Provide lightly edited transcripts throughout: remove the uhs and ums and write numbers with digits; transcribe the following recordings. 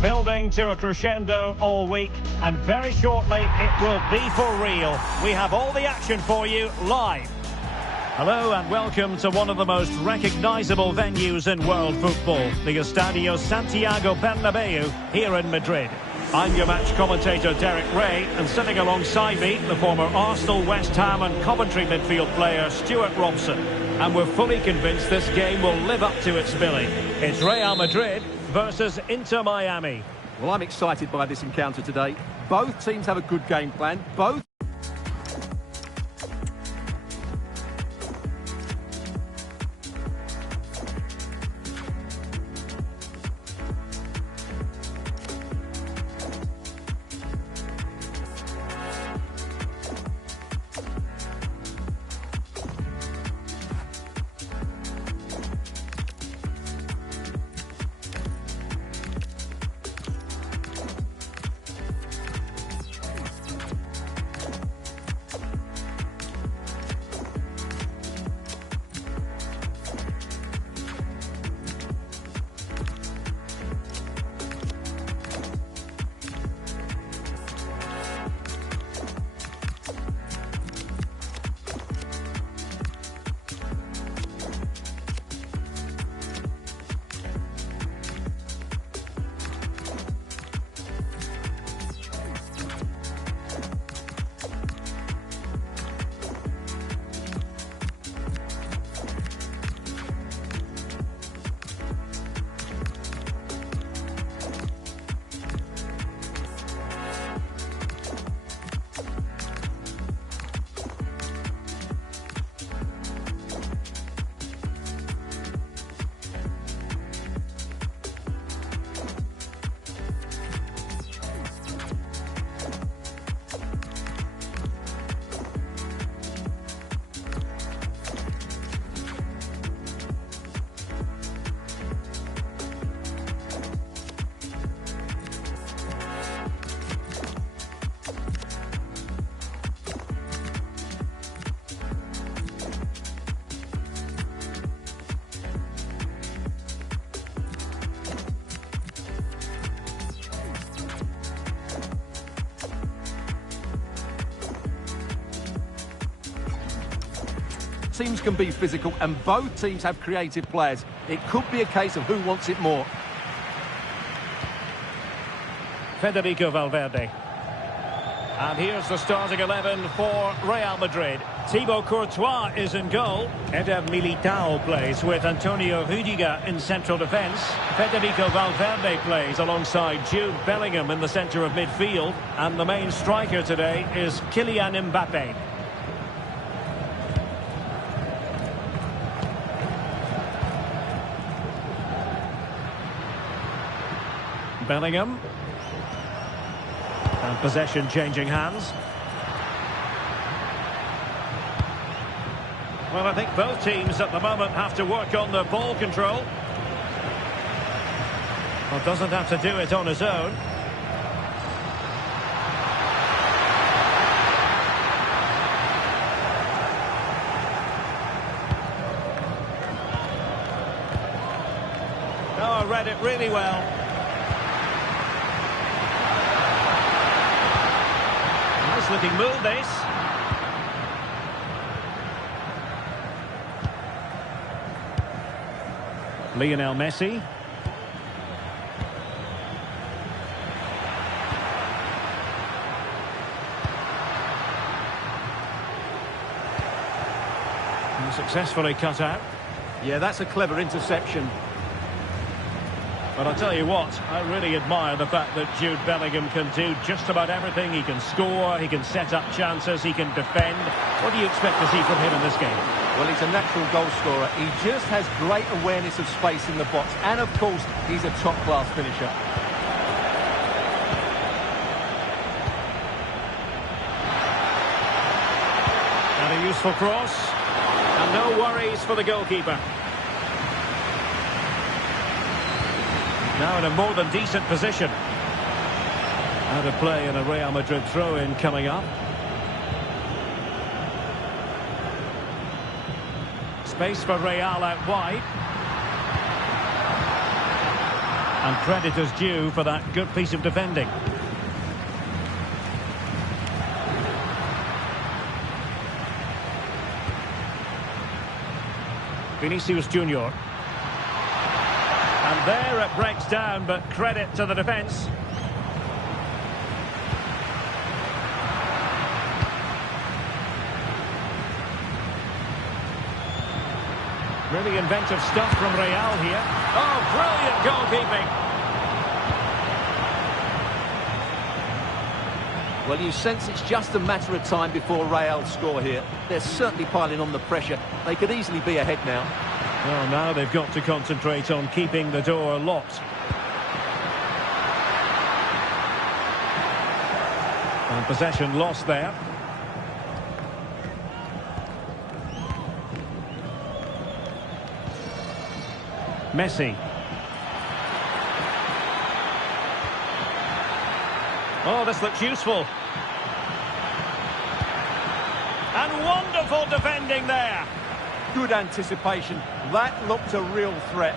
Building to a crescendo all week, and very shortly it will be for real. We have all the action for you live. Hello and welcome to one of the most recognisable venues in world football, the Estadio Santiago Bernabeu here in Madrid. I'm your match commentator Derek Ray, and sitting alongside me, the former Arsenal, West Ham and Coventry midfield player Stuart Robson. And we're fully convinced this game will live up to its billing. It's Real Madrid versus Inter Miami. Well, I'm excited by this encounter today. Both teams have a good game plan. Both teams can be physical and both teams have creative players. It could be a case of who wants it more. Federico Valverde. And here's the starting 11 for Real Madrid. Thibaut Courtois is in goal. Eder Militao plays with Antonio Rudiger in central defence. Federico Valverde plays alongside Jude Bellingham in the centre of midfield. And the main striker today is Kylian Mbappe. Bellingham. And possession changing hands. Well, I think both teams at the moment have to work on their ball control. Well, doesn't have to do it on his own. Oh, I read it really well. Looking move this. Lionel Messi. And successfully cut out. Yeah, that's a clever interception. But I'll tell you what, I really admire the fact that Jude Bellingham can do just about everything. He can score, he can set up chances, he can defend. What do you expect to see from him in this game? Well, he's a natural goal scorer. He just has great awareness of space in the box. And, of course, he's a top-class finisher. And a useful cross. And no worries for the goalkeeper. Now in a more than decent position. Out of play and a Real Madrid throw-in coming up. Space for Real out wide. And credit is due for that good piece of defending. Vinicius Junior. And there it breaks down, but credit to the defence. Really inventive stuff from Real here. Oh, brilliant goalkeeping. Well, you sense it's just a matter of time before Real score here. They're certainly piling on the pressure. They could easily be ahead now. Well, now they've got to concentrate on keeping the door locked. And possession lost there. Messi. Oh, this looks useful. And wonderful defending there. Good anticipation. That looked a real threat.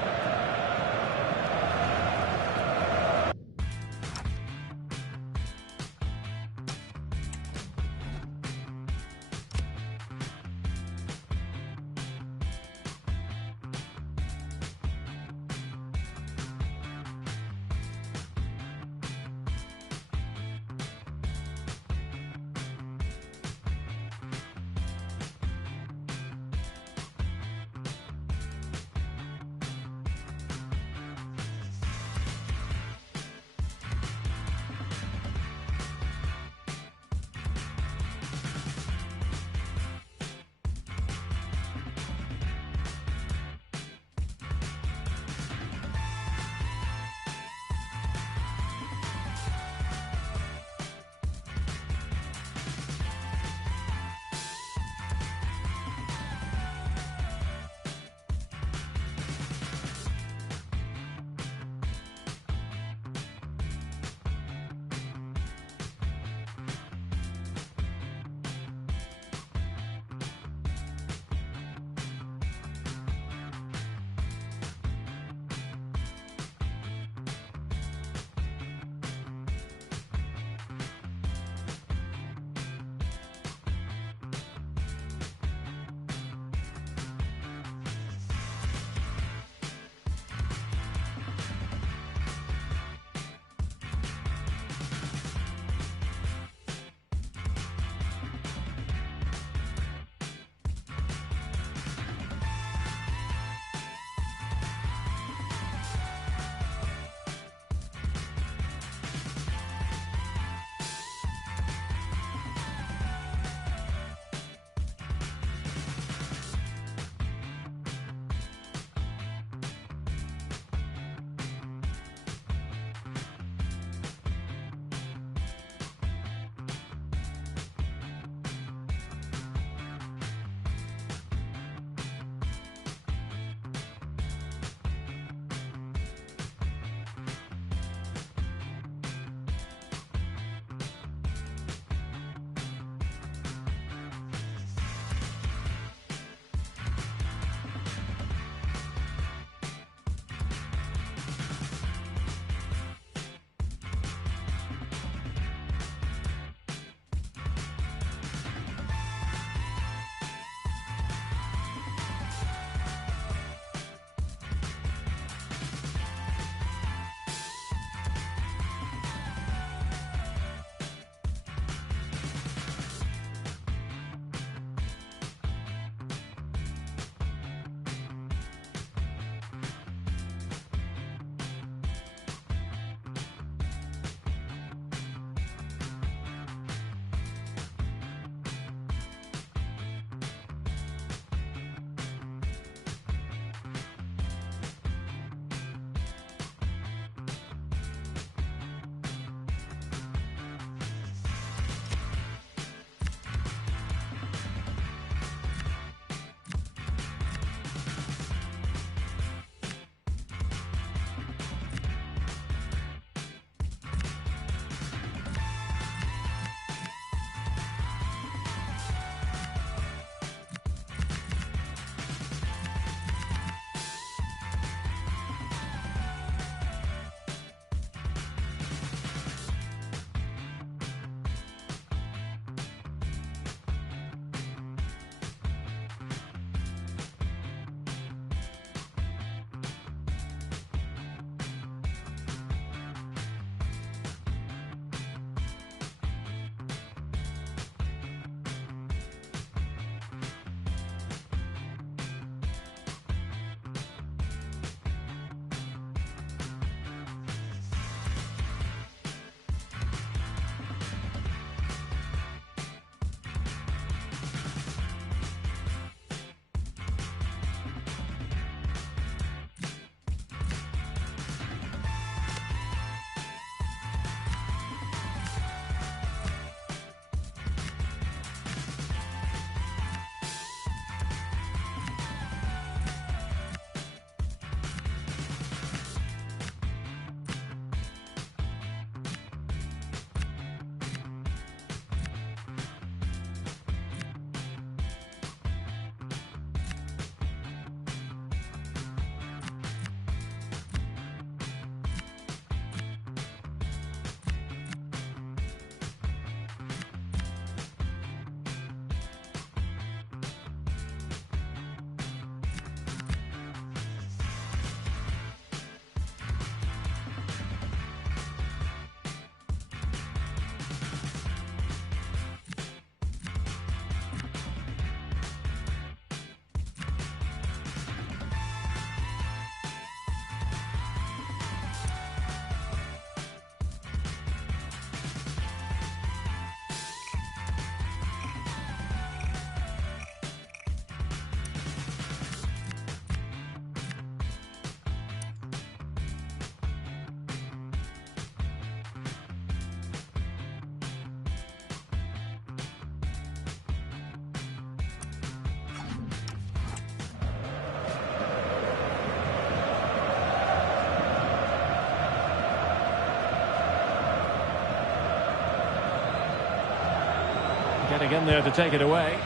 Getting in there to take it away.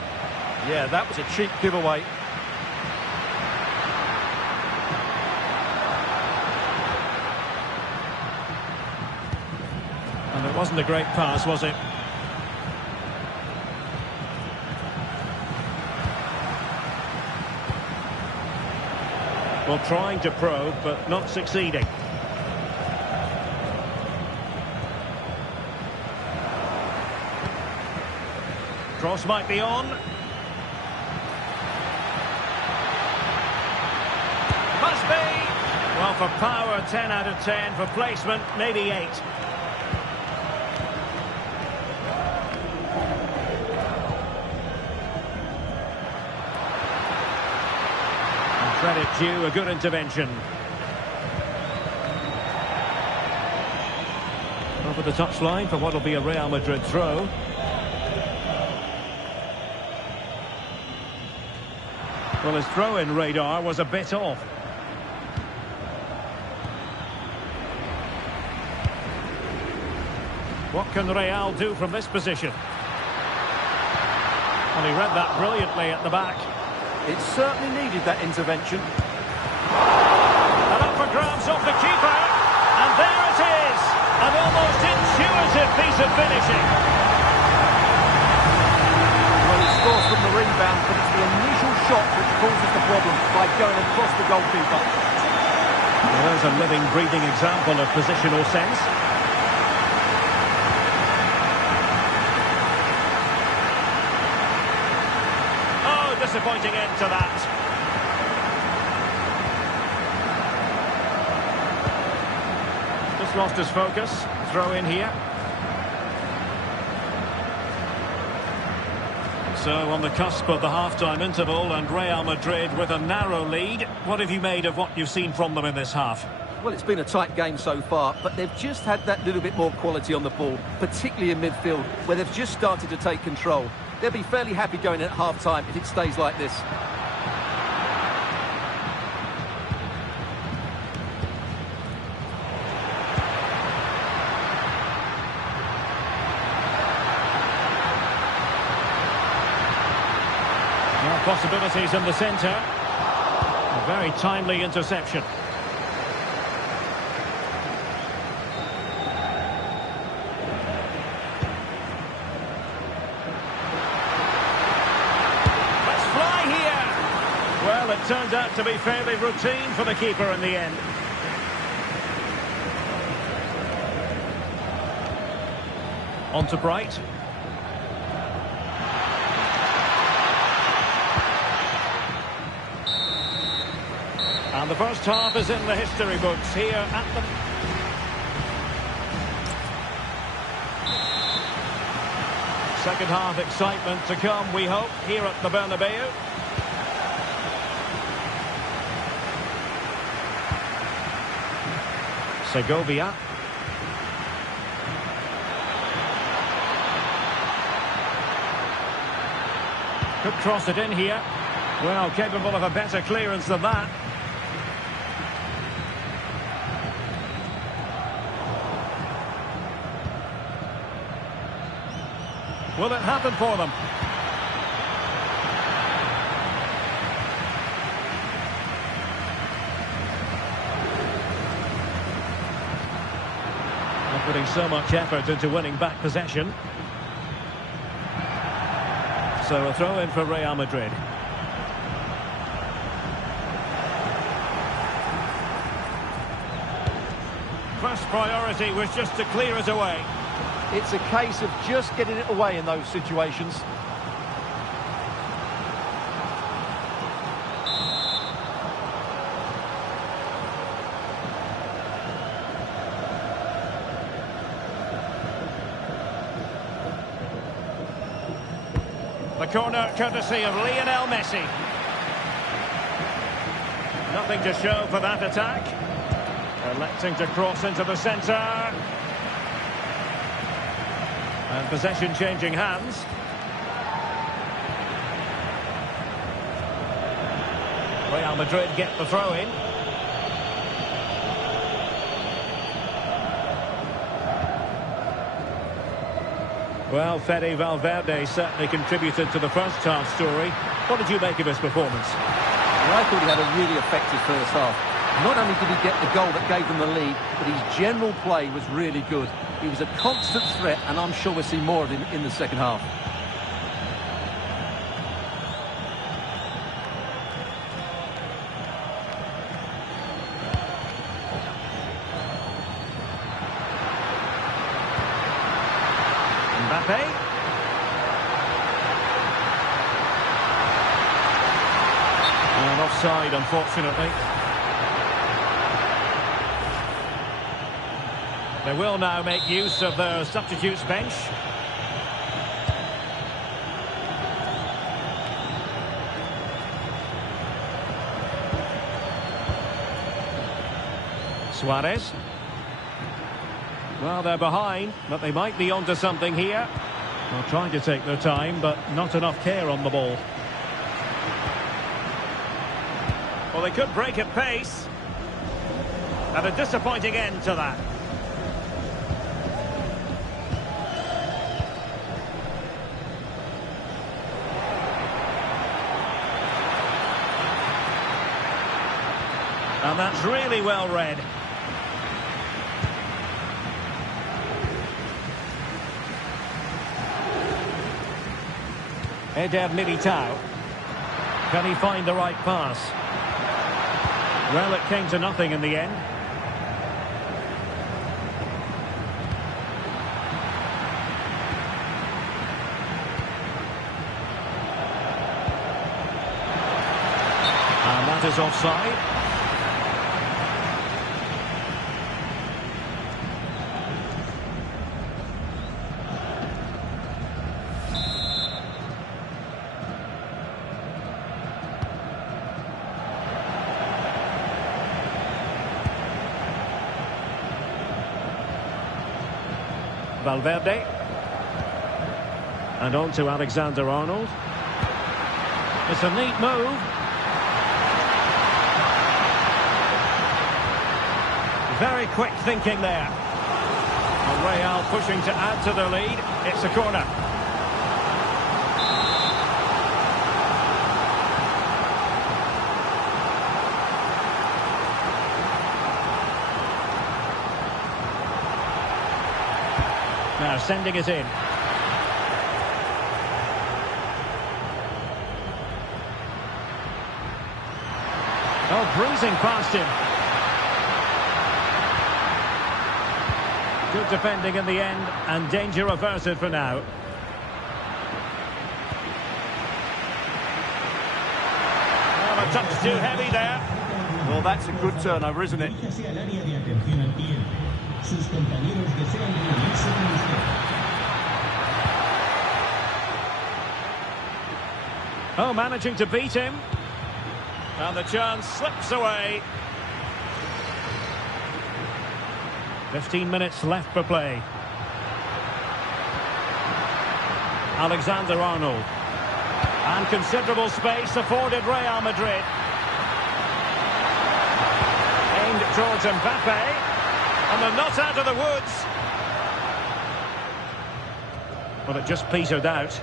Yeah, that was a cheap giveaway. And it wasn't a great pass, was it? Well, trying to probe, but not succeeding. Cross might be on. Must be! Well, for power, 10 out of 10. For placement, maybe 8. And credit due, a good intervention. Over the touchline for what will be a Real Madrid throw. Well, his throw-in radar was a bit off. What can Real do from this position? Well, he read that brilliantly at the back. It certainly needed that intervention. And up for grabs off the keeper. And there it is! An almost intuitive piece of finishing. Well, he scores from the rebound, but it's the initial shot which causes the problem by going across the goalkeeper. Well, there's a living, breathing example of positional sense. Oh, disappointing end to that. Just lost his focus. Throw in here. So on the cusp of the half-time interval and Real Madrid with a narrow lead. What have you made of what you've seen from them in this half? Well, it's been a tight game so far, but they've just had that little bit more quality on the ball, particularly in midfield, where they've just started to take control. They'll be fairly happy going in at half-time if it stays like this. Possibilities in the centre. A very timely interception. Let's fly here. Well, it turned out to be fairly routine for the keeper in the end. On to Bright. And the first half is in the history books here at the... Second half excitement to come, we hope, here at the Bernabeu. Segovia. Could cross it in here. Well, capable of a better clearance than that. Will it happen for them? They're putting so much effort into winning back possession. So a throw in for Real Madrid. First priority was just to clear it away. It's a case of just getting it away in those situations. The corner courtesy of Lionel Messi. Nothing to show for that attack. Electing to cross into the centre. And possession changing hands. Real Madrid get the throw in. Well, Fede Valverde certainly contributed to the first half story. What did you make of his performance? Well, I thought he had a really effective first half. Not only did he get the goal that gave them the lead, but his general play was really good. He was a constant threat, and I'm sure we'll see more of him in the second half. Mbappe. And offside, unfortunately. They will now make use of their substitutes bench. Suarez. Well, they're behind, but they might be onto something here. They're trying to take their time, but not enough care on the ball. Well, they could break at pace. And a disappointing end to that. And that's really well read. Eder Militao. Can he find the right pass? Well, it came to nothing in the end. And that is offside. Valverde. And on to Alexander-Arnold. It's a neat move. Very quick thinking there. And Real pushing to add to the lead. It's a corner. Now sending it in. Oh, breezing past him. Good defending in the end, and danger averted for now. Oh, a touch too heavy there. Well, that's a good turnover, isn't it? Oh, managing to beat him. And the chance slips away. 15 minutes left for play. Alexander-Arnold. And considerable space afforded Real Madrid. Aimed towards Mbappe. And they're not out of the woods. Well, it just petered out.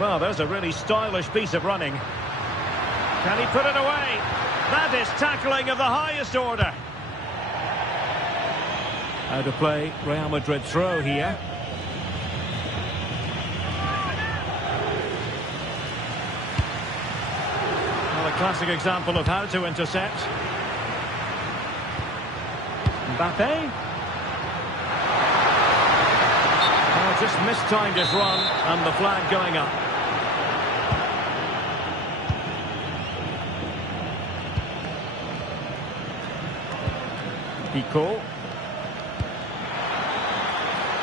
Well, there's a really stylish piece of running. Can he put it away? That is tackling of the highest order. Out of play, Real Madrid throw here. Well, a classic example of how to intercept. Mbappe. Oh, just mistimed his run, and the flag going up. Pico.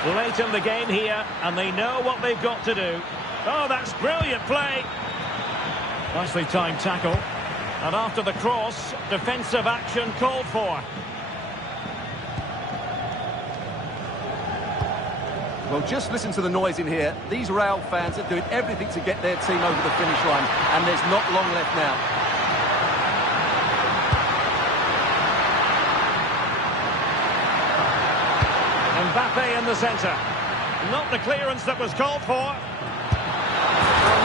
Late in the game here, and they know what they've got to do. Oh, that's brilliant play. Nicely timed tackle. And after the cross, defensive action called for. Well, just listen to the noise in here. These Real fans are doing everything to get their team over the finish line, and there's not long left now. Mbappe in the centre. Not the clearance that was called for. Well,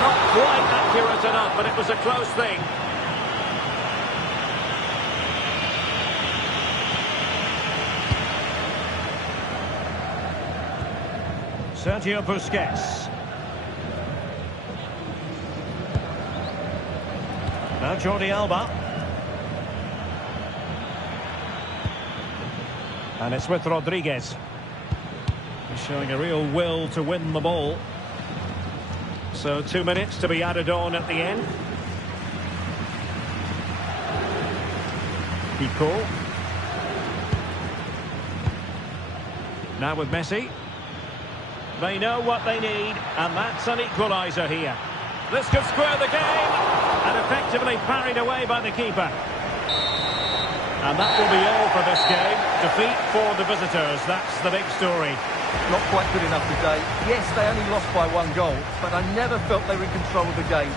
not quite accurate enough, but it was a close thing. Sergio Busquets. Now Jordi Alba. And it's with Rodriguez. He's showing a real will to win the ball. So 2 minutes to be added on at the end. Pico. Now with Messi. They know what they need, and that's an equaliser here. This could square the game, and effectively parried away by the keeper. And that will be all for this game. Defeat for the visitors, that's the big story. Not quite good enough today. Yes, they only lost by 1 goal, but I never felt they were in control of the game.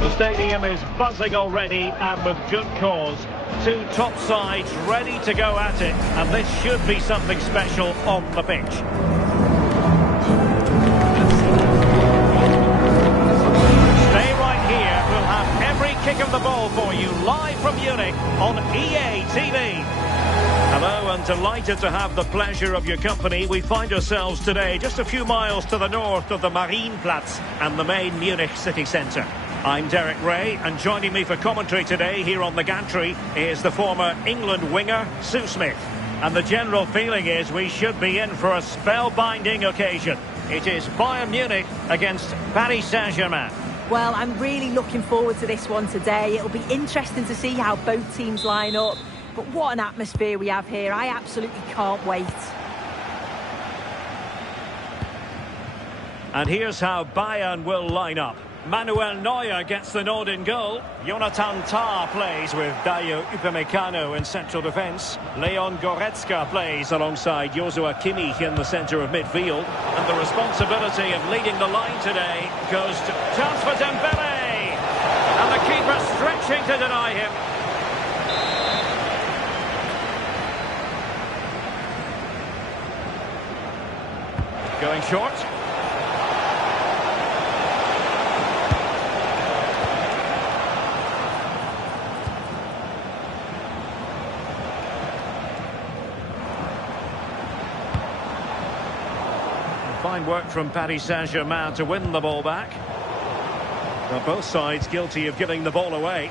The stadium is buzzing already, and with good cause. Two top sides ready to go at it, and this should be something special on the pitch. Stay right here, we'll have every kick of the ball for you live from Munich on EA TV. Hello, and delighted to have the pleasure of your company. We find ourselves today just a few miles to the north of the Marienplatz and the main Munich city centre. I'm Derek Ray, and joining me for commentary today here on the gantry is the former England winger, Sue Smith. And the general feeling is we should be in for a spellbinding occasion. It is Bayern Munich against Paris Saint-Germain. Well, I'm really looking forward to this one today. It'll be interesting to see how both teams line up. But what an atmosphere we have here. I absolutely can't wait. And here's how Bayern will line up. Manuel Neuer gets the nod in goal. Jonathan Tah plays with Dayo Upamecano in central defence. Leon Goretzka plays alongside Joshua Kimmich in the centre of midfield. And the responsibility of leading the line today goes to chance for Dembele. And the keeper stretching to deny him. Going short. Fine work from Paris Saint-Germain to win the ball back. Well, both sides guilty of giving the ball away.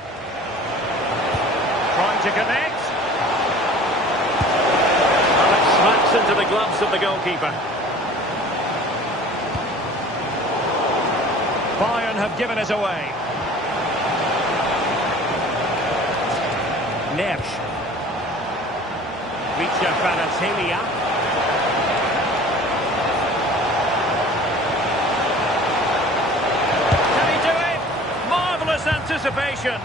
Trying to connect. Well, it smacks into the gloves of the goalkeeper. Bayern have given it away. Neves. Richa Kvaratskhelia. Anticipation.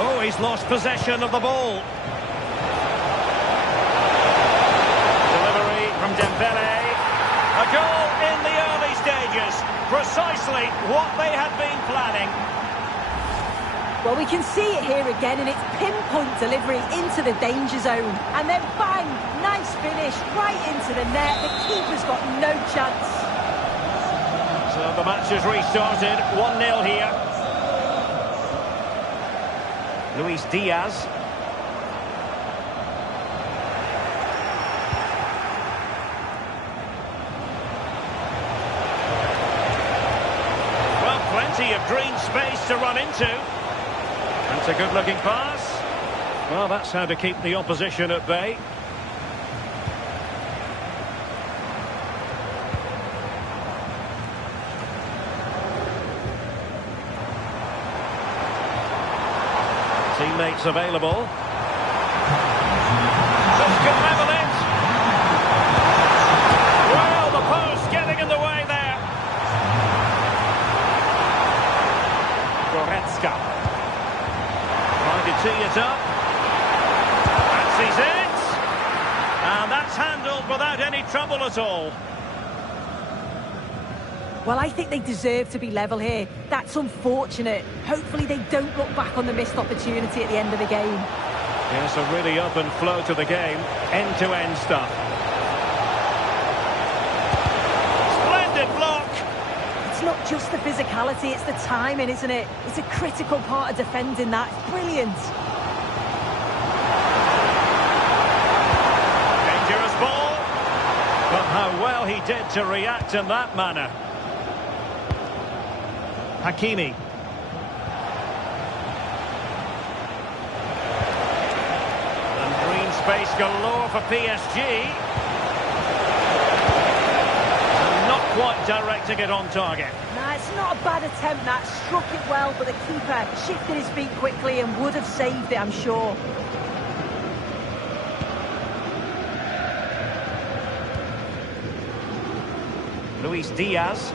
Oh, he's lost possession of the ball. Delivery from Dembele. A goal in the early stages. Precisely what they had been planning. Well, we can see it here again, and it's pinpoint delivery into the danger zone. And then bang, nice finish right into the net. The keeper's got no chance. So the match has restarted. 1-0 here. Luis Diaz. Well, plenty of green space to run into. That's a good-looking pass. Well, that's how to keep the opposition at bay. Teammates available. Just can level it. Well, the post getting in the way there. Goretzka. Trying to tee it up. Fancies it. And that's handled without any trouble at all. Well, I think they deserve to be level here. That's unfortunate. Hopefully they don't look back on the missed opportunity at the end of the game. Yes, a really open flow to the game. End-to-end stuff. Splendid block. It's not just the physicality, it's the timing, isn't it? It's a critical part of defending that. It's brilliant. Dangerous ball. But how well he did to react in that manner. Hakimi. And green space galore for PSG. And not quite directing it on target. Nah, it's not a bad attempt, that. Struck it well, but the keeper shifted his feet quickly and would have saved it, I'm sure. Luis Diaz.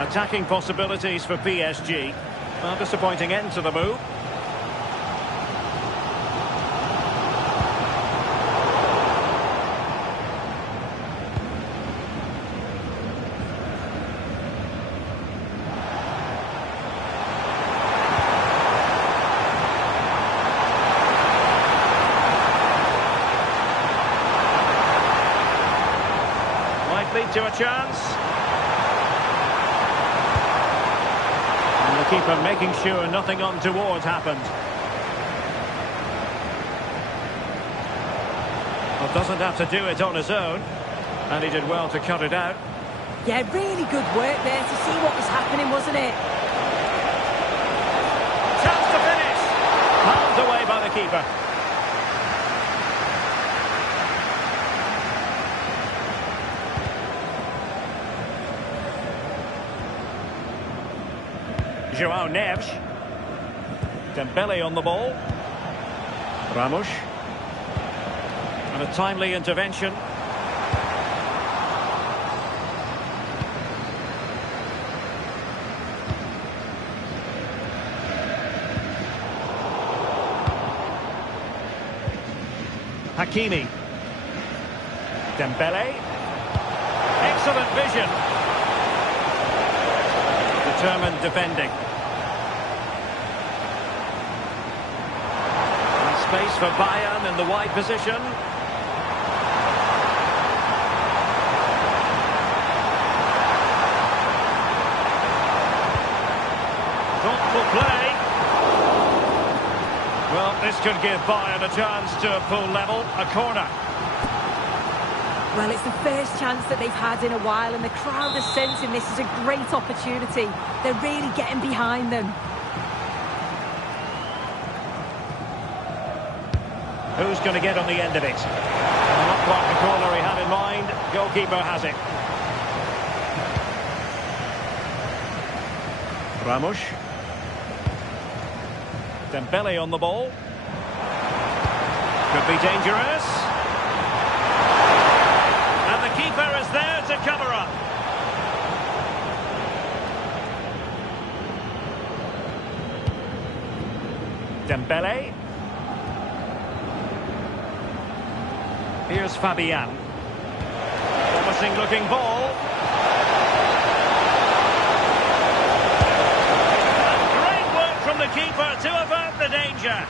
Attacking possibilities for PSG. Well, disappointing end to the move. Might lead to a chance. Keeper making sure nothing untoward happened. Well, doesn't have to do it on his own. And he did well to cut it out. Yeah, really good work there to see what was happening, wasn't it? Chance to finish. Palmed away by the keeper. Joao Neves. Dembele on the ball. Ramos. And a timely intervention. Hakimi. Dembele. Excellent vision. Determined defending. And space for Bayern in the wide position. Thoughtful play. Well, this could give Bayern a chance to pull level. A corner. Well, it's the first chance that they've had in a while, and the crowd are sensing this is a great opportunity. They're really getting behind them. Who's going to get on the end of it? Not quite the corner he had in mind. Goalkeeper has it. Ramos. Dembele on the ball. Could be dangerous. And the keeper is there to cover up. Dembele. Here's Fabian. Promising looking ball. And great work from the keeper to avert the danger.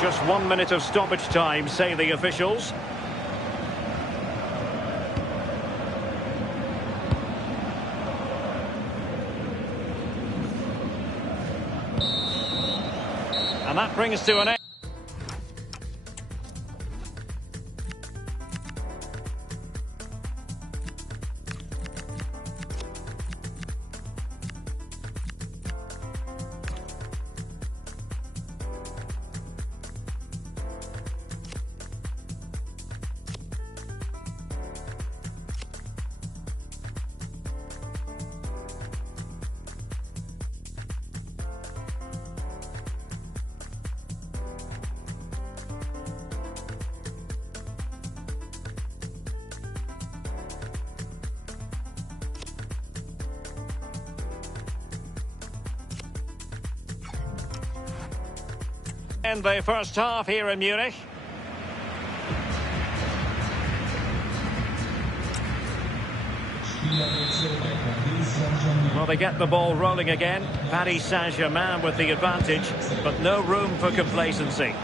Just 1 minute of stoppage time, say the officials. And that brings to an end. In the first half here in Munich. Well, they get the ball rolling again. Paris Saint-Germain with the advantage, but no room for complacency.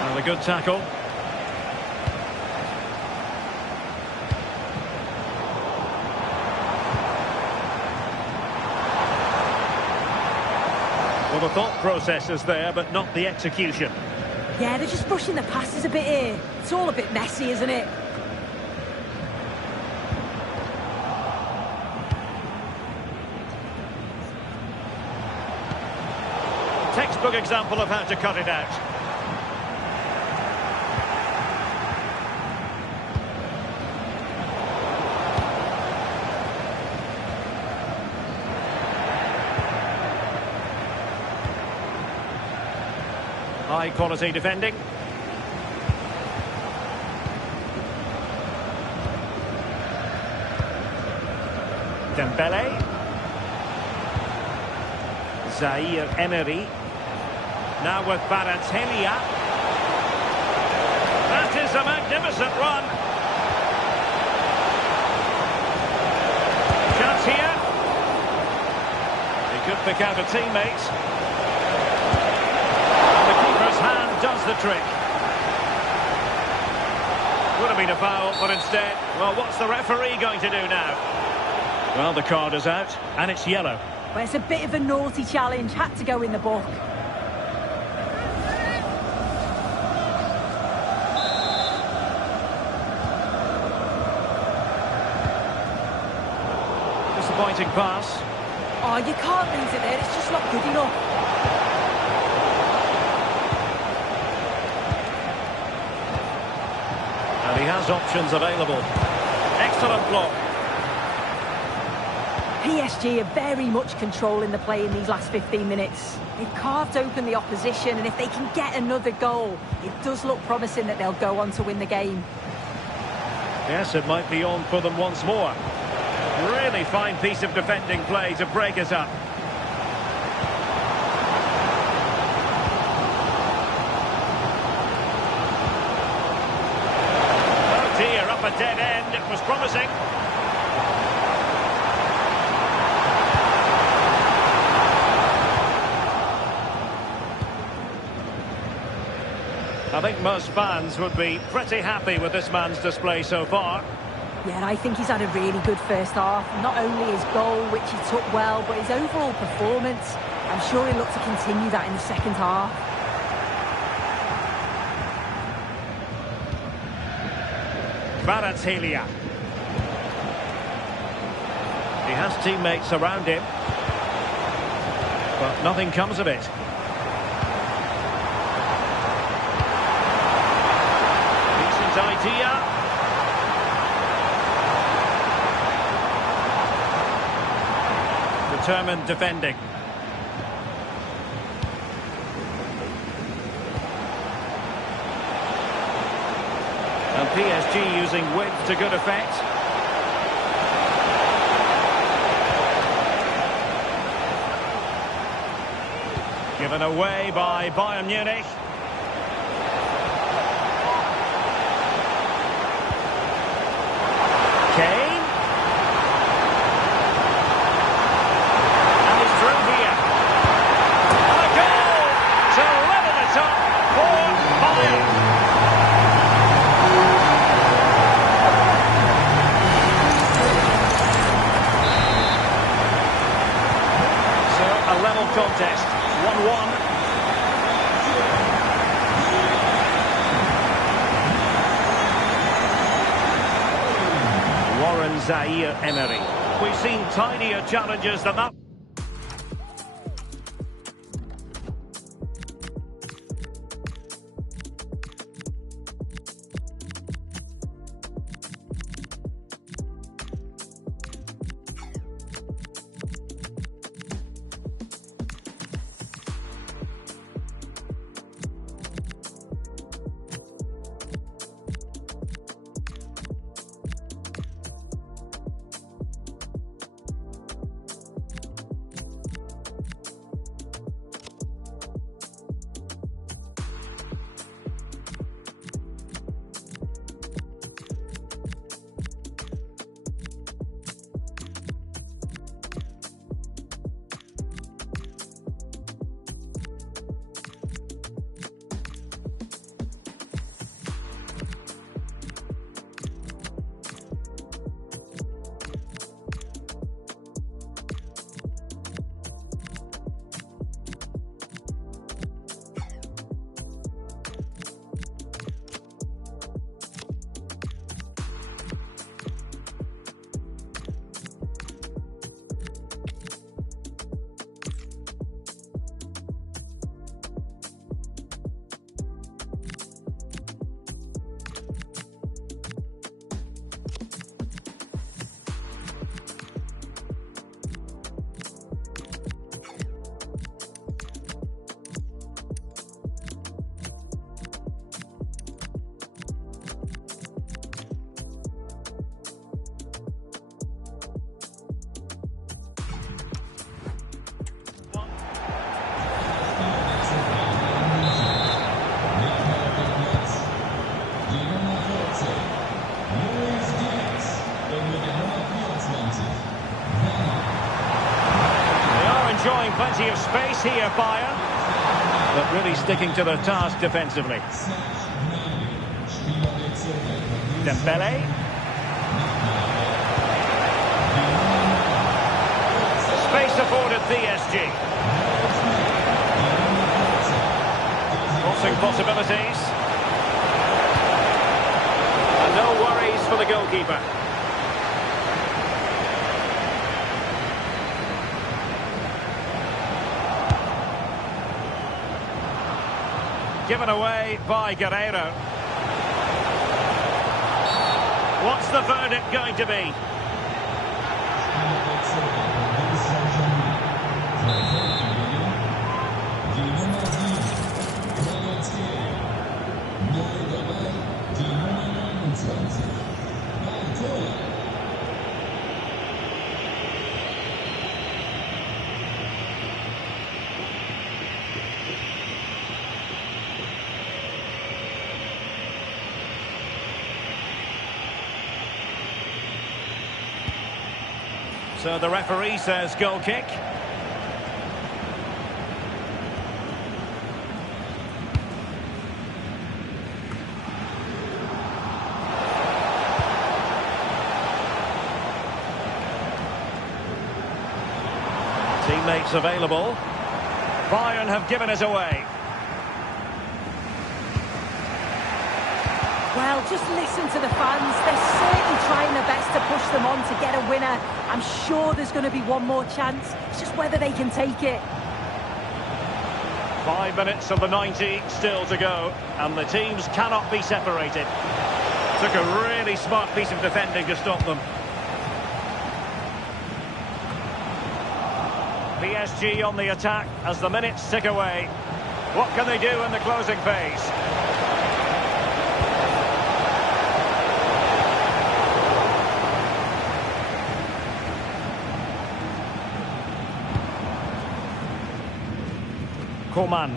And a good tackle. Well, the thought process is there, but not the execution. Yeah, they're just rushing the passes a bit here. It's all a bit messy, isn't it? Textbook example of how to cut it out. High quality defending. Dembele. Zaire Emery. Now with Baratelia. That is a magnificent run. Chance here. He could pick out a teammate. Hand does the trick. Would have been a foul, but instead, well, what's the referee going to do now? Well, the card is out, and it's yellow. Well, it's a bit of a naughty challenge. Had to go in the book. Disappointing pass. Oh, you can't lose it there. It's just not good enough. And he has options available. Excellent block. PSG are very much controlling the play in these last 15 minutes. They've carved open the opposition, and if they can get another goal, it does look promising that they'll go on to win the game. Yes, it might be on for them once more. Really fine piece of defending play to break us up. up a dead end. It was promising. I think most fans would be pretty happy with this man's display so far. Yeah, I think he's had a really good first half. Not only his goal, which he took well, but his overall performance. I'm sure he'll look to continue that in the second half. Kvaratskhelia. He has teammates around him, but nothing comes of it. Idea. Determined defending. And PSG using width to good effect. Given away by Bayern Munich. Kane. And he's through here. And a goal to level it up for Bayern. So a level contest, 1-1. Zaire Emery. We've seen tinier challenges than that. Enjoying plenty of space here, Bayern, but really sticking to their task defensively. Dembele. Space afforded PSG. Crossing possibilities. And no worries for the goalkeeper. Given away by Guerreiro. What's the verdict going to be? So the referee says goal kick. Teammates available. Bayern have given it away. Well, just listen to the fans. They're certainly trying their best to push them on to get a winner. I'm sure there's going to be one more chance. It's just whether they can take it. 5 minutes of the 90 still to go, and the teams cannot be separated. Took a really smart piece of defending to stop them. PSG on the attack as the minutes tick away. What can they do in the closing phase? Coman.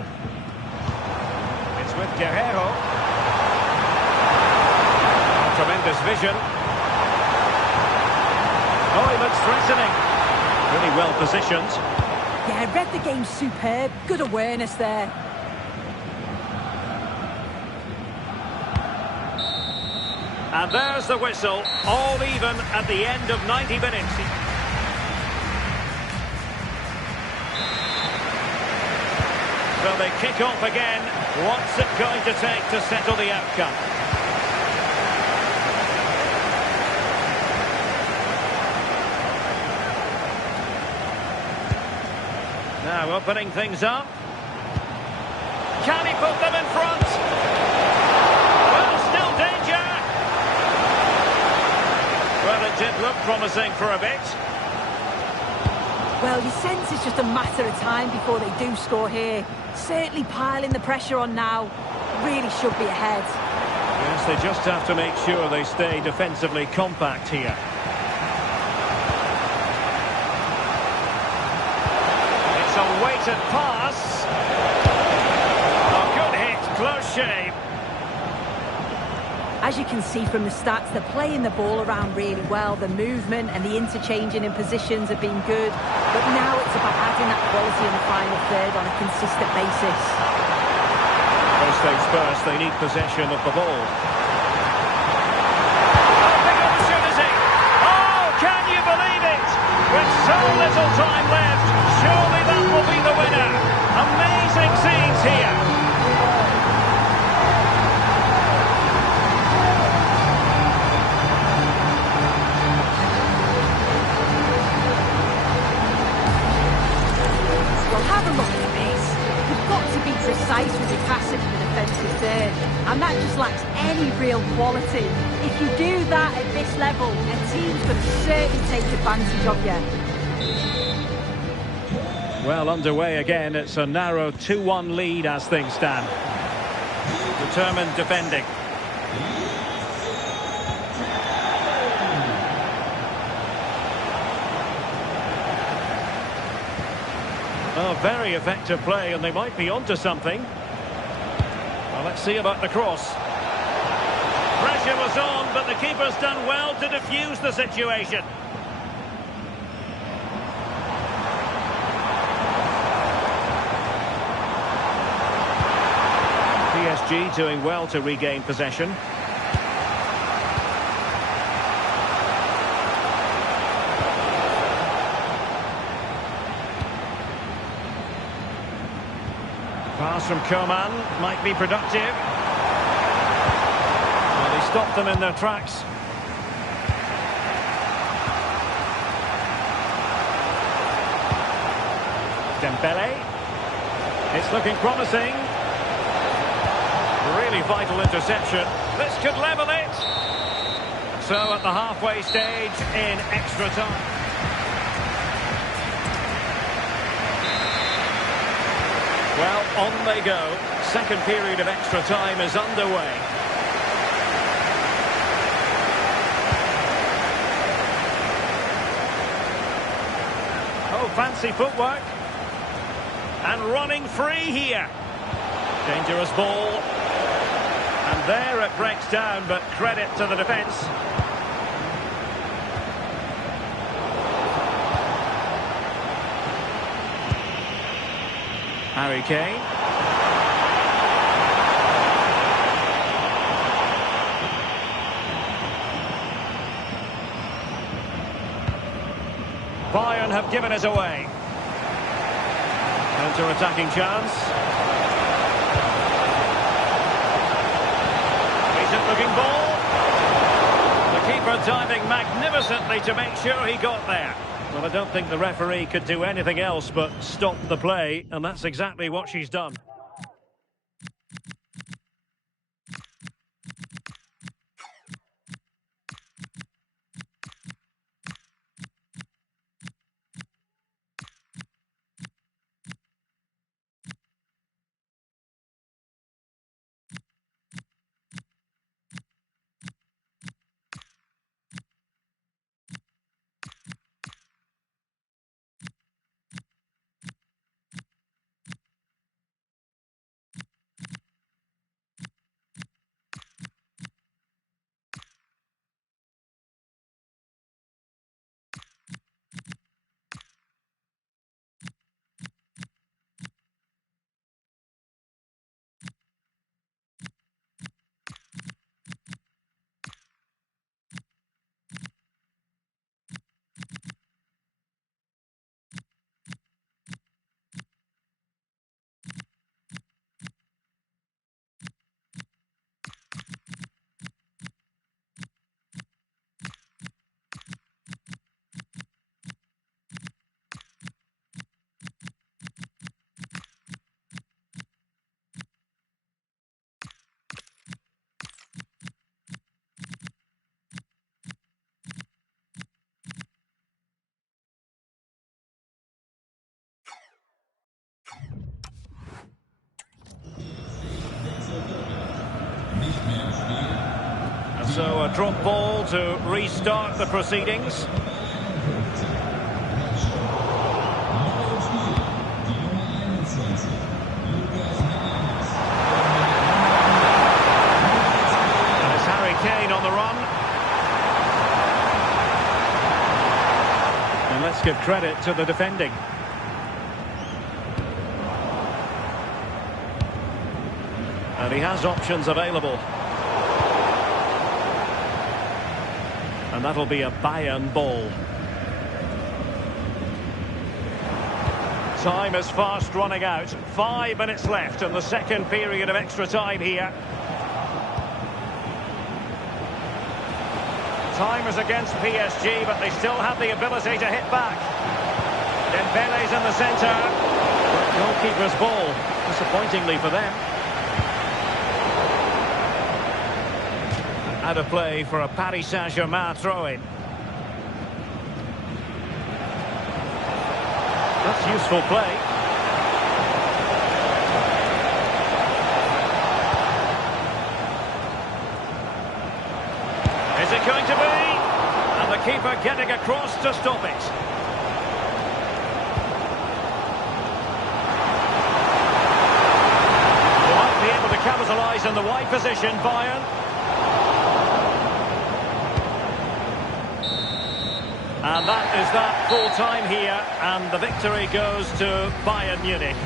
It's with Guerrero. Tremendous vision. Oh, he looks threatening. Really well positioned. Yeah, read the game superb. Good awareness there. And there's the whistle. All even at the end of 90 minutes. So they kick off again. What's it going to take to settle the outcome? Now opening things up. Can he put them in front? Well, still danger. Well, it did look promising for a bit. Well, you sense it's just a matter of time before they do score here. Certainly piling the pressure on now. Really should be ahead. Yes, they just have to make sure they stay defensively compact here. It's a weighted pass. A good hit, close shave. As you can see from the stats, they're playing the ball around really well. The movement and the interchanging in positions have been good. But now it's about adding that quality in the final third on a consistent basis. First things first, they need possession of the ball. Oh, big opportunity! Oh, can you believe it? With so little time left, surely that will be the winner. Amazing scenes here. Have a look at this. You've got to be precise with your passing in the defensive third, and that just lacks any real quality. If you do that at this level, a team's going to certainly take advantage of you. Well, underway again. It's a narrow 2-1 lead as things stand. Determined defending. Oh, very effective play, and they might be onto something. Well, let's see about the cross. Pressure was on, but the keeper's done well to defuse the situation. PSG doing well to regain possession. Pass from Coman might be productive. Well, they stopped them in their tracks. Dembele. It's looking promising. Really vital interception. This could level it. So at the halfway stage in extra time. Well, on they go. Second period of extra time is underway. Oh, fancy footwork. And running free here. Dangerous ball. And there it breaks down, but credit to the defence. Harry Kane. Bayern have given it away. Counter-attacking chance. Decent looking ball. The keeper diving magnificently to make sure he got there. Well, I don't think the referee could do anything else but stop the play, and that's exactly what she's done. And so a drop ball to restart the proceedings. And it's Harry Kane on the run. And let's give credit to the defending. And he has options available. And that'll be a Bayern ball. Time is fast running out. 5 minutes left in the second period of extra time here. Time is against PSG, but they still have the ability to hit back. Dembele's in the centre. Goalkeeper's ball, disappointingly for them. Out of play for a Paris Saint-Germain throw-in. That's useful play. Is it going to be? And the keeper getting across to stop it. They might be able to capitalise in the wide position, Bayern. And that is that full time here, and the victory goes to Bayern Munich.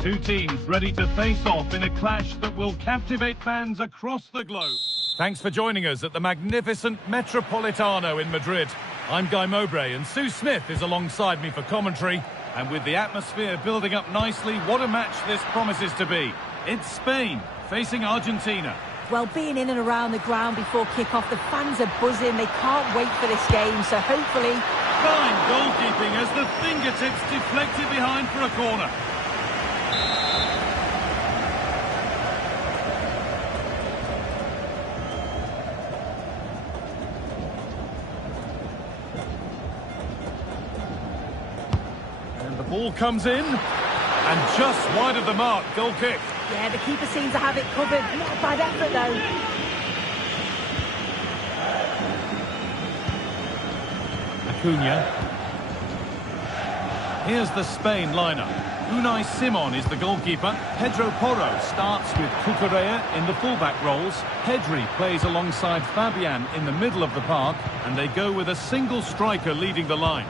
Two teams ready to face off in a clash that will captivate fans across the globe. Thanks for joining us at the magnificent Metropolitano in Madrid. I'm Guy Mowbray and Sue Smith is alongside me for commentary. And with the atmosphere building up nicely, what a match this promises to be. It's Spain facing Argentina. Well, being in and around the ground before kick-off, the fans are buzzing. They can't wait for this game, so hopefully... Fine goalkeeping as the fingertips deflected behind for a corner. Ball comes in, and just wide of the mark, goal kick. Yeah, the keeper seems to have it covered. Not a bad effort, though. Acuna. Here's the Spain lineup. Unai Simon is the goalkeeper. Pedro Porro starts with Cucurella in the fullback roles. Pedri plays alongside Fabian in the middle of the park, and they go with a single striker leading the line.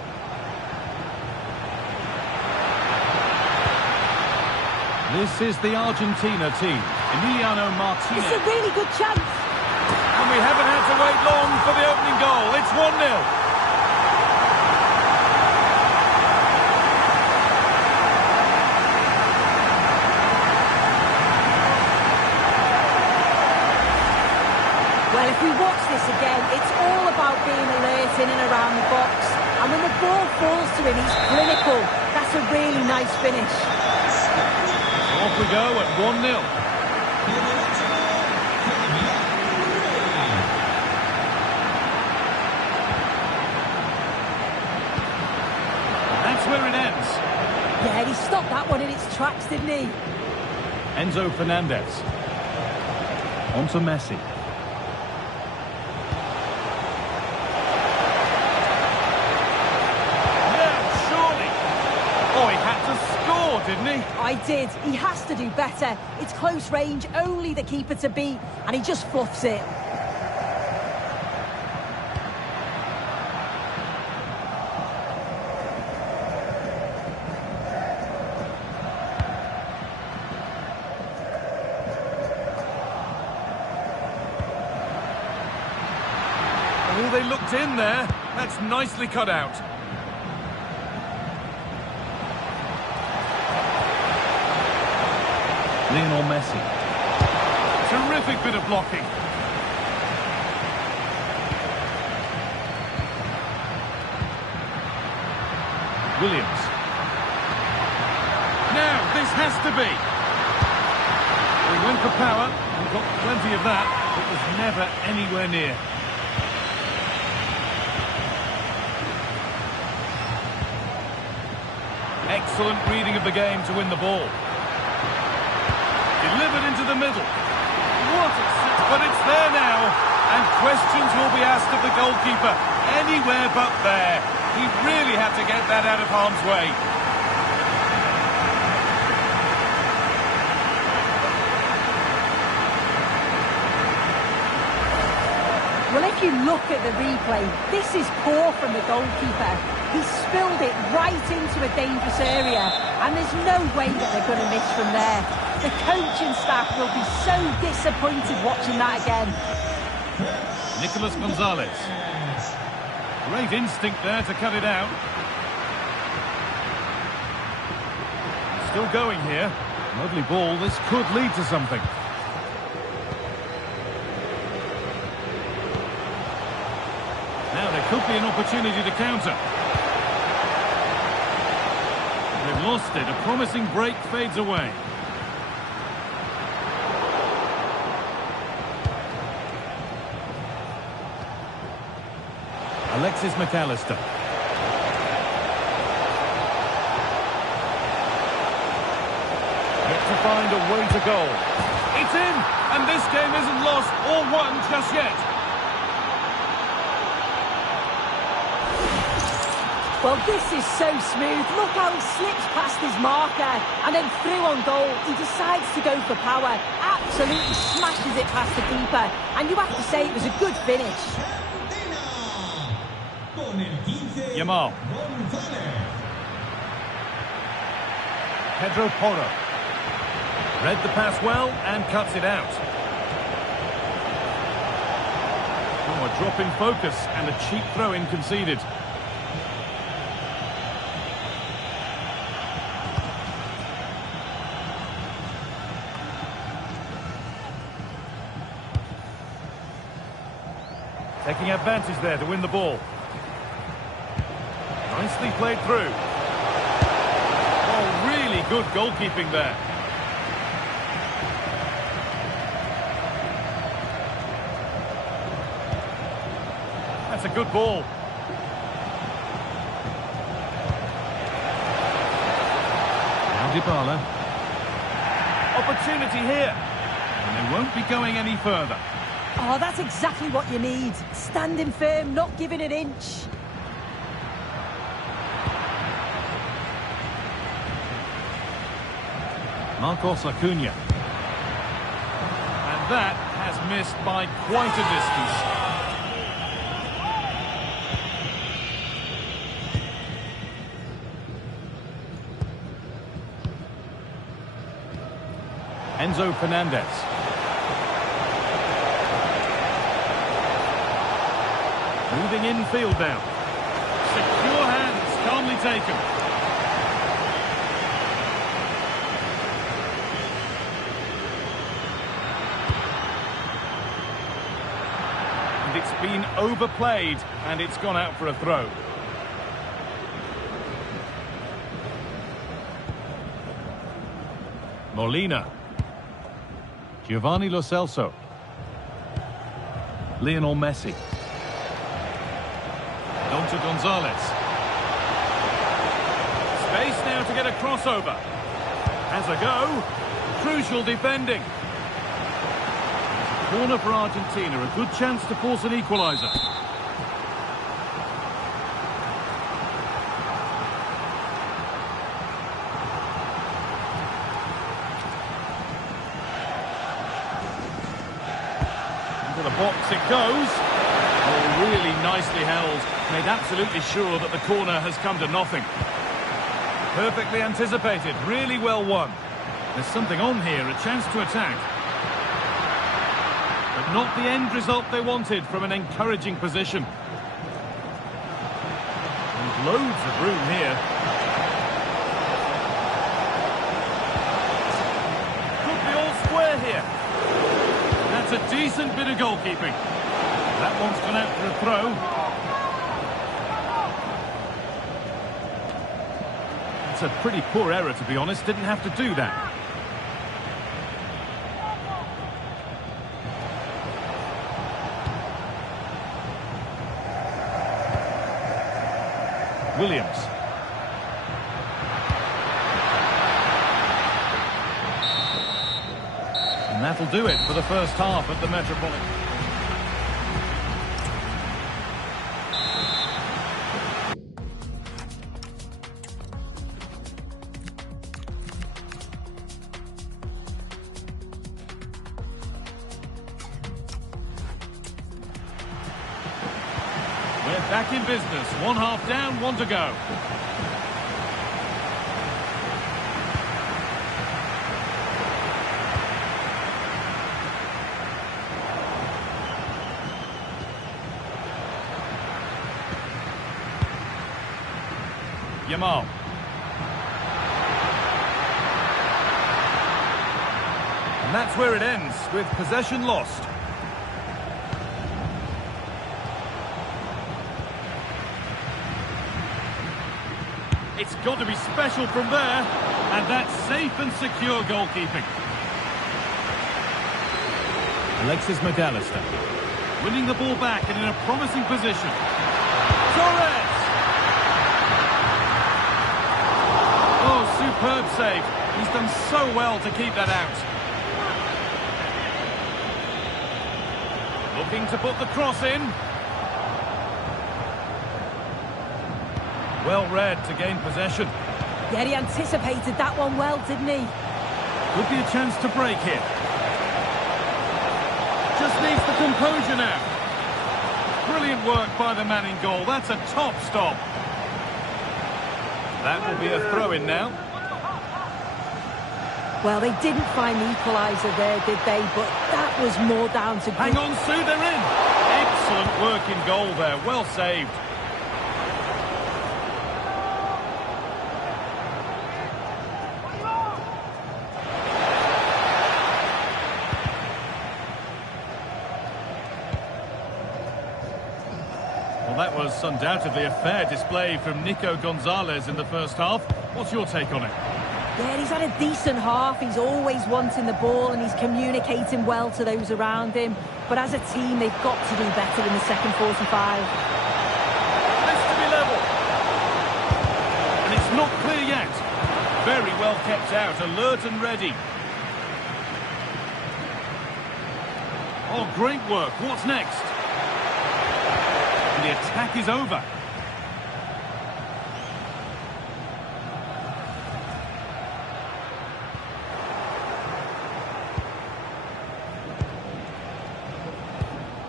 This is the Argentina team. Emiliano Martinez. It's a really good chance. And we haven't had to wait long for the opening goal. It's 1-0. Well, if we watch this again, it's all about being alert in and around the box. And when the ball falls to him, he's clinical. That's a really nice finish. Off we go at 1-0. That's where it ends. Yeah, he stopped that one in its tracks, didn't he? Enzo Fernandez. On to Messi. Didn't he? I did. He has to do better. It's close range, only the keeper to beat, and he just fluffs it. Oh, they looked in there. That's nicely cut out. Lionel Messi. Terrific bit of blocking. Williams. Now, this has to be. We went for power and got plenty of that. It was never anywhere near. Excellent reading of the game to win the ball. Delivered into the middle. What a set, but it's there now. And questions will be asked of the goalkeeper. Anywhere but there. He really had to get that out of harm's way. Well, if you look at the replay, this is poor from the goalkeeper. He spilled it right into a dangerous area, and there's no way that they're going to miss from there. The coaching staff will be so disappointed watching that again. Nicolas Gonzalez. Great instinct there to cut it out. Still going here. Lovely ball. This could lead to something. Now there could be an opportunity to counter. They've lost it. A promising break fades away. Alexis McAllister. Yet to find a way to goal. It's in! And this game isn't lost or won just yet. Well, this is so smooth. Look how he slips past his marker and then through on goal. He decides to go for power. Absolutely smashes it past the keeper. And you have to say it was a good finish. Yamal. Pedro Porro. Read the pass well and cuts it out. Oh, a drop in focus and a cheap throw-in conceded. Taking advantage there to win the ball. Nicely played through. Oh, really good goalkeeping there. That's a good ball. Now Dybala. Opportunity here. And they won't be going any further. Oh, that's exactly what you need. Standing firm, not giving an inch. Marcos Acuna. And that has missed by quite a distance. Enzo Fernandez. Moving infield now. Secure hands, calmly taken. And it's been overplayed, and it's gone out for a throw. Molina. Giovanni Lo Celso. Lionel Messi. Donta Gonzalez. Space now to get a crossover. Has a go. Crucial defending. Corner for Argentina. A good chance to force an equaliser. Into the box it goes. Oh, really nicely held. Made absolutely sure that the corner has come to nothing. Perfectly anticipated, really well won. There's something on here, a chance to attack. But not the end result they wanted from an encouraging position. And loads of room here. Could be all square here. That's a decent bit of goalkeeping. That one's gone out for a throw. It's a pretty poor error, to be honest. Didn't have to do that. Williams. And that'll do it for the first half at the Metropolitan. Back in business. One half down, one to go. Yamal. And that's where it ends, with possession lost. It's got to be special from there, and that's safe and secure goalkeeping. Alexis McAllister winning the ball back and in a promising position. Torres! Oh, superb save. He's done so well to keep that out. Looking to put the cross in. Well read to gain possession. Yeah, he anticipated that one well, didn't he? Could be a chance to break here. Just needs the composure now. Brilliant work by the man in goal. That's a top stop. That will be a throw-in now. Well, they didn't find the equaliser there, did they? But that was more down to... Hang on, Sue, they're in! Excellent work in goal there, well saved. Well, that was undoubtedly a fair display from Nico Gonzalez in the first half. What's your take on it? Yeah, he's had a decent half. He's always wanting the ball and he's communicating well to those around him. But as a team, they've got to do better in the second 45. This to be level. And it's not clear yet. Very well kept out, alert and ready. Oh, great work. What's next? And the attack is over.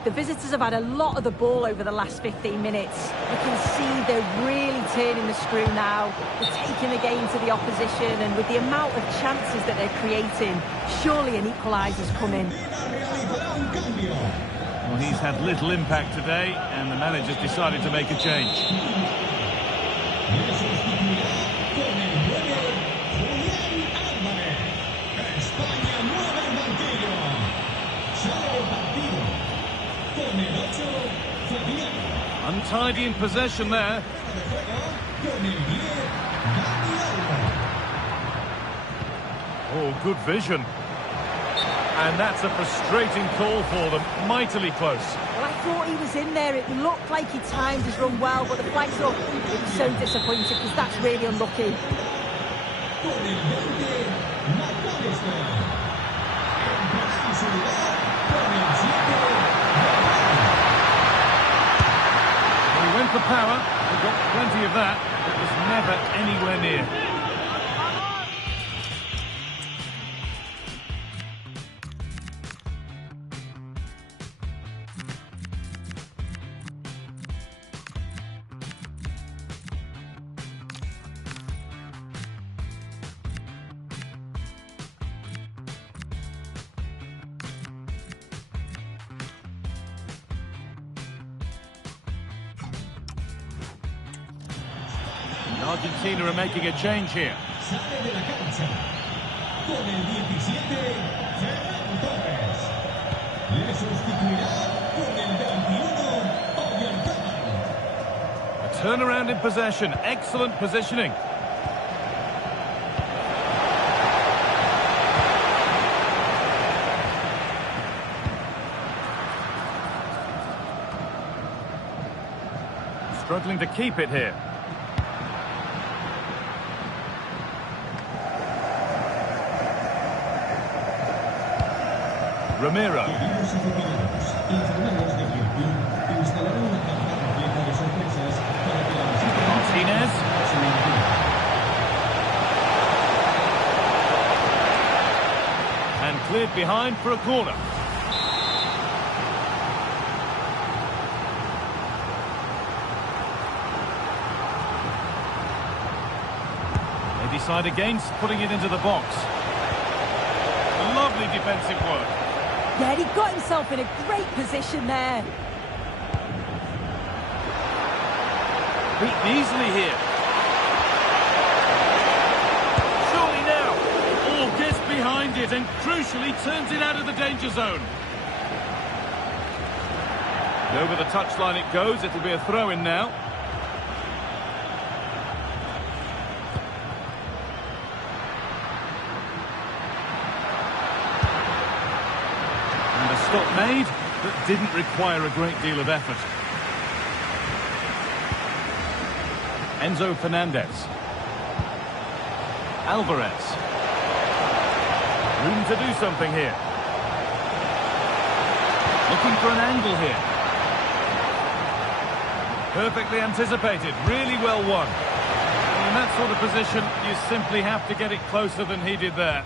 The visitors have had a lot of the ball over the last 15 minutes. You can see they're really turning the screw now. They're taking the game to the opposition, and with the amount of chances that they're creating, surely an equaliser's coming. Well, he's had little impact today, and the manager's decided to make a change. Untidy in possession there. Oh, good vision. And that's a frustrating call for them. Mightily close. Well, I thought he was in there. It looked like he timed his run well, but the flag's up. It was so disappointed because that's really unlucky. He went for power. He got plenty of that. It was never anywhere near. Argentina are making a change here. A turnaround in possession. Excellent positioning. Struggling to keep it here. Ramiro. Martinez. And cleared behind for a corner. They decide against putting it into the box. Lovely defensive work. Yeah, he got himself in a great position there. Beaten easily here. Surely now. Oh, gets behind it and crucially turns it out of the danger zone. And over the touchline it goes. It'll be a throw-in now. Stop made, but didn't require a great deal of effort. Enzo Fernandez. Alvarez. Room to do something here. Looking for an angle here. Perfectly anticipated, really well won. And in that sort of position, you simply have to get it closer than he did there.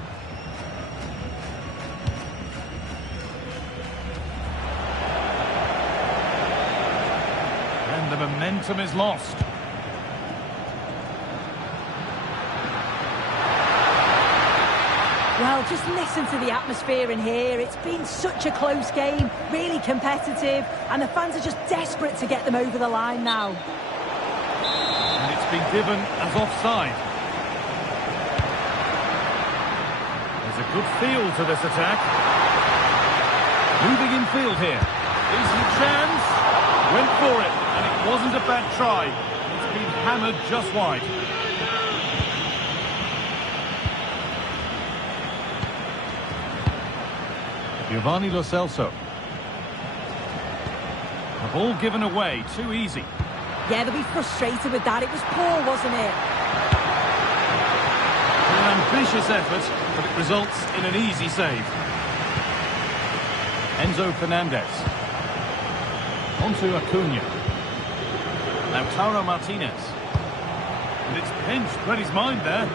The momentum is lost. Well, just listen to the atmosphere in here. It's been such a close game, really competitive, and the fans are just desperate to get them over the line now. And it's been given as offside. There's a good feel to this attack. Moving in field here. Decent chance. Went for it, and it wasn't a bad try. It's been hammered just wide. Giovanni Lo Celso. The ball given away, too easy. Yeah, they'll be frustrated with that. It was poor, wasn't it? An ambitious effort, but it results in an easy save. Enzo Fernandez. Onto Acuna. Lautaro Martinez. And it's pinched, read his mind there.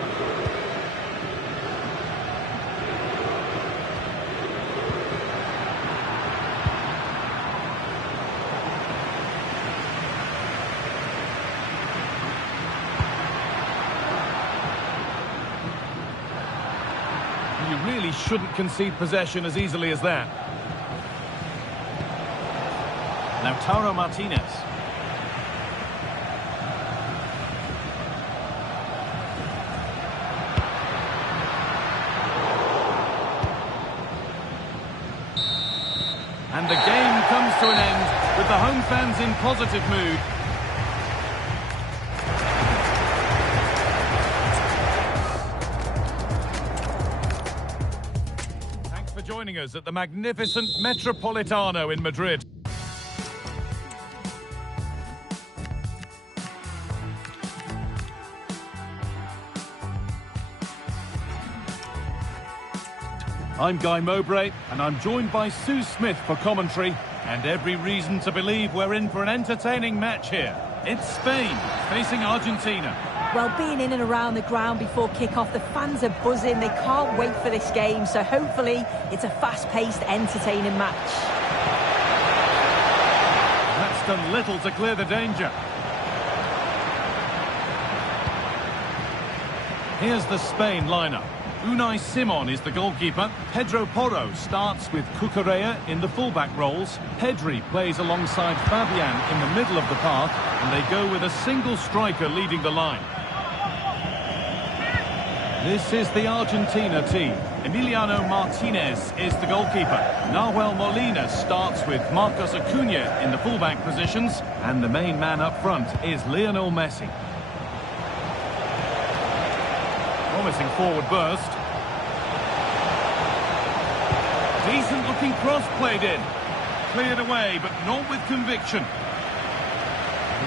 You really shouldn't concede possession as easily as that. Lautaro Martinez. And the game comes to an end with the home fans in positive mood. Thanks for joining us at the magnificent Metropolitano in Madrid. I'm Guy Mowbray, and I'm joined by Sue Smith for commentary, and every reason to believe we're in for an entertaining match here. It's Spain facing Argentina. Well, being in and around the ground before kick-off, the fans are buzzing. They can't wait for this game, so hopefully it's a fast-paced, entertaining match. That's done little to clear the danger. Here's the Spain lineup. Unai Simon is the goalkeeper. Pedro Porro starts with Cucurella in the fullback roles. Pedri plays alongside Fabian in the middle of the path, and they go with a single striker leading the line. This is the Argentina team. Emiliano Martinez is the goalkeeper. Nahuel Molina starts with Marcos Acuna in the fullback positions, and the main man up front is Lionel Messi. Promising forward burst. Decent looking cross played in. Cleared away, but not with conviction. It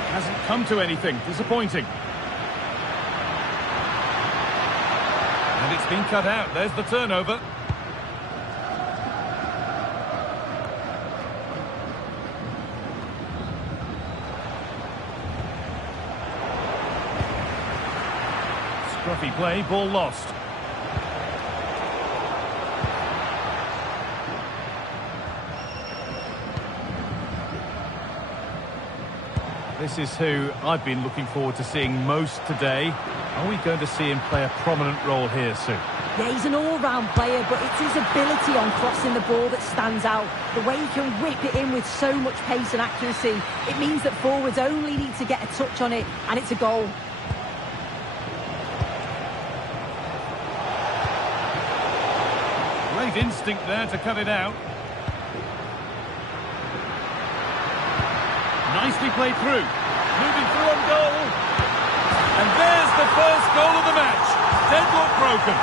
hasn't come to anything. Disappointing. And it's been cut out. There's the turnover. Scruffy play, ball lost. This is who I've been looking forward to seeing most today. Are we going to see him play a prominent role here soon? Yeah, he's an all-round player, but it's his ability on crossing the ball that stands out. The way he can whip it in with so much pace and accuracy. It means that forwards only need to get a touch on it, and it's a goal. Great instinct there to cut it out. Nicely played through. Moving through on goal. And there's the first goal of the match. Deadlock broken.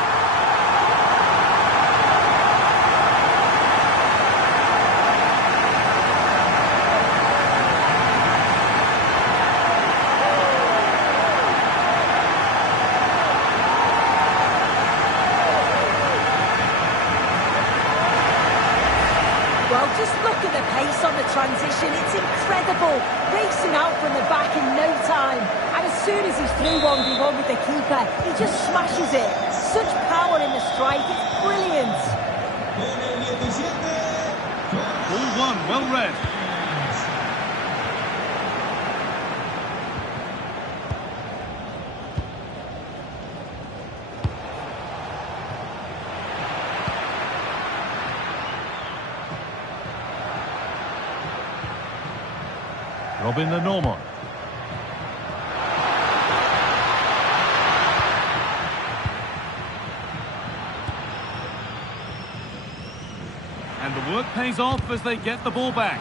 Well, just look at the pace on the transition. It's incredible. Racing out from the back in no time. And as soon as he's through 1v1 with the keeper, he just smashes it. Such power in the strike. It's brilliant. Ball one, well read. Robin the Norman. And the work pays off as they get the ball back.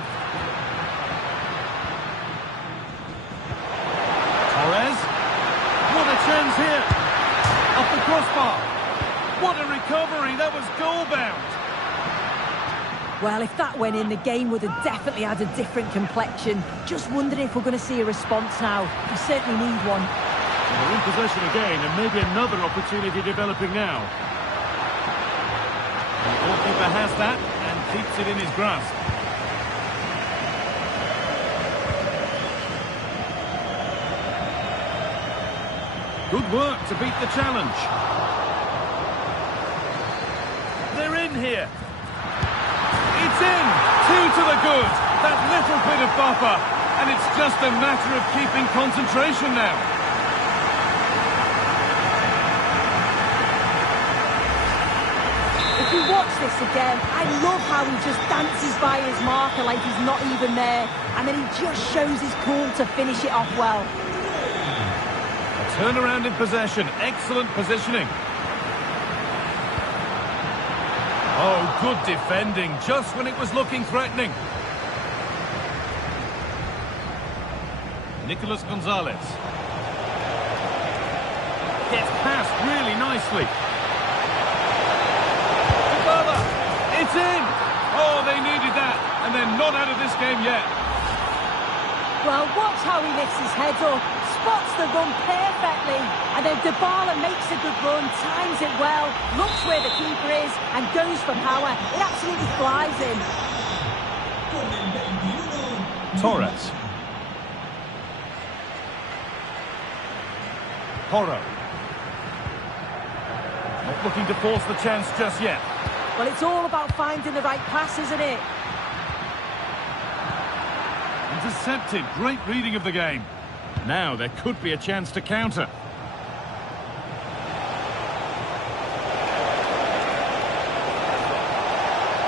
Torres. What a chance here. Off the crossbar. What a recovery. That was goal-bound. Well, if that went in, the game would have definitely had a different complexion. Just wondering if we're going to see a response now. We certainly need one. They're in possession again, and maybe another opportunity developing now. The goalkeeper has that and keeps it in his grasp. Good work to beat the challenge. They're in here. It's in! 2 to the good. That little bit of buffer. And it's just a matter of keeping concentration now. If you watch this again, I love how he just dances by his marker like he's not even there. And then he just shows his cool to finish it off well. A turnaround in possession. Excellent positioning. Oh, good defending, just when it was looking threatening. Nicolas Gonzalez. Gets past really nicely. Dybala, it's in! Oh, they needed that, and they're not out of this game yet. Well, watch how he lifts his head up, spots the run perfectly, and then Dybala makes a good run, times it well, looks where the keeper is, and goes for power. It absolutely flies in. Torres. Porro. Not looking to force the chance just yet. Well, it's all about finding the right pass, isn't it? Intercepted. Great reading of the game. Now there could be a chance to counter.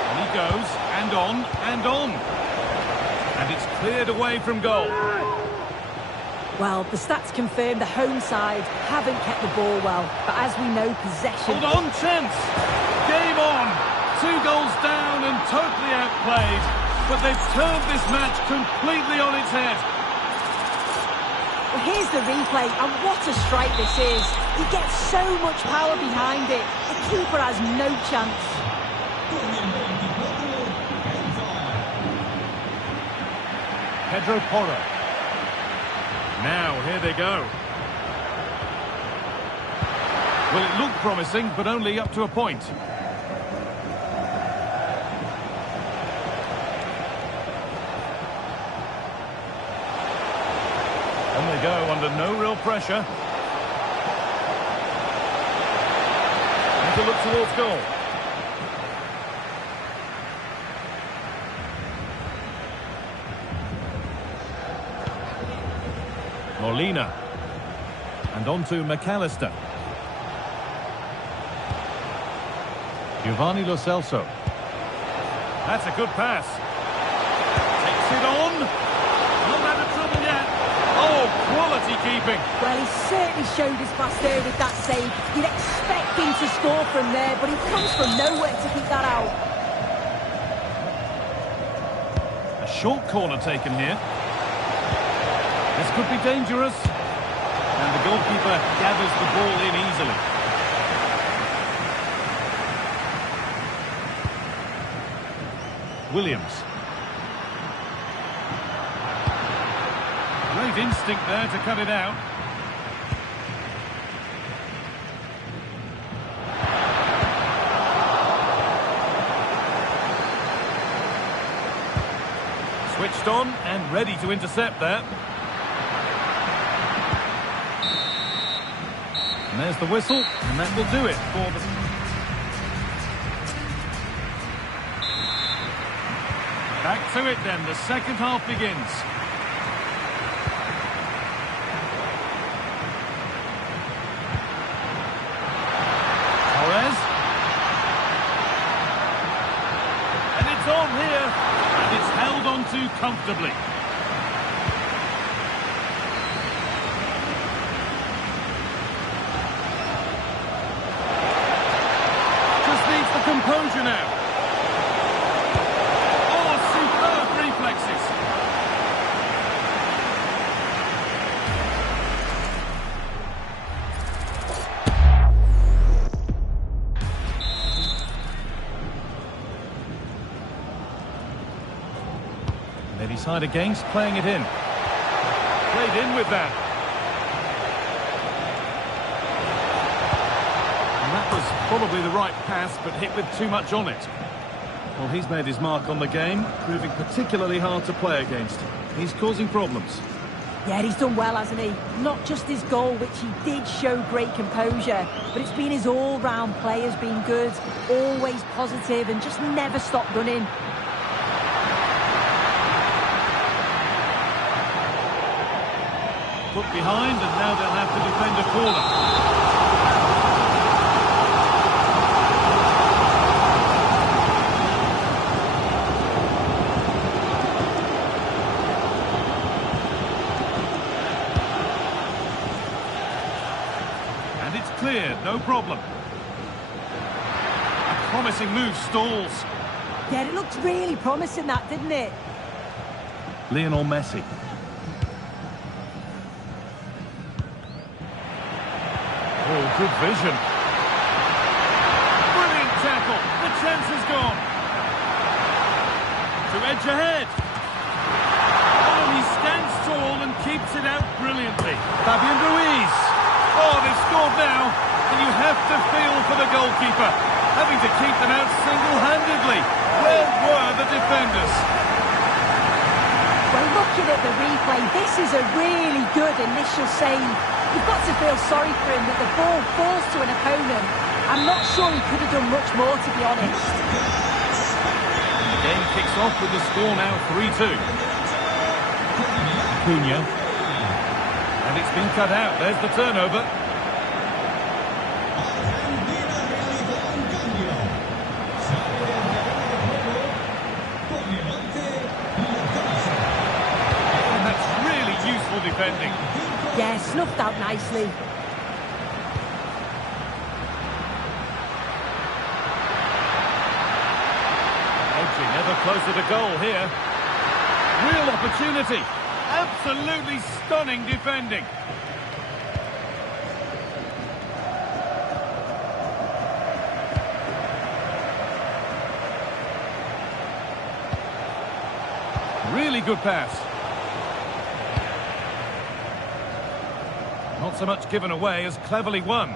And he goes, and on, and on. And it's cleared away from goal. Well, the stats confirm the home side haven't kept the ball well, but as we know, possession... Hold on, chance! Game on! 2 goals down and totally outplayed. But they've turned this match completely on its head. Well, here's the replay, and what a strike this is. He gets so much power behind it. The keeper has no chance. Pedro Porro. Now, here they go. Well, it looked promising, but only up to a point. On they go, under no real pressure. And to look towards goal. Molina. And on to McAllister. Giovanni Lo Celso. That's a good pass. Takes it on. Not out of trouble yet. Oh, quality keeping. Well, he certainly showed his class there with that save. You'd expect him to score from there, but he comes from nowhere to keep that out. A short corner taken here. This could be dangerous. And the goalkeeper gathers the ball in easily. Williams. Great instinct there to cut it out. Switched on and ready to intercept there. And there's the whistle, and that will do it for the... Back to it then, the second half begins. Torres. And it's on here, and it's held on to comfortably. decide against playing it in. Played in with that. And that was probably the right pass, but hit with too much on it. Well, he's made his mark on the game, proving particularly hard to play against. He's causing problems. Yeah, he's done well, hasn't he? Not just his goal, which he did show great composure, but it's been his all-round play has been good, always positive and just never stopped running. Put behind, and now they'll have to defend a corner. And it's clear, no problem. A promising move stalls. Yeah, it looked really promising, that, didn't it? Lionel Messi. Oh, good vision. Brilliant tackle. The chance is gone. To edge ahead. Oh, he stands tall and keeps it out brilliantly. Fabian Ruiz. Oh, they've scored now. And you have to feel for the goalkeeper, having to keep them out single-handedly. Where were the defenders? Well, looking at the replay, this is a really good initial save. You've got to feel sorry for him that the ball falls to an opponent. I'm not sure he could have done much more, to be honest. The game kicks off with the score now 3-2. Cunha. And it's been cut out. There's the turnover. And that's really useful defending. Yeah, snuffed out nicely. Edging ever closer to goal here. Real opportunity. Absolutely stunning defending. Really good pass. Not so much given away as cleverly won.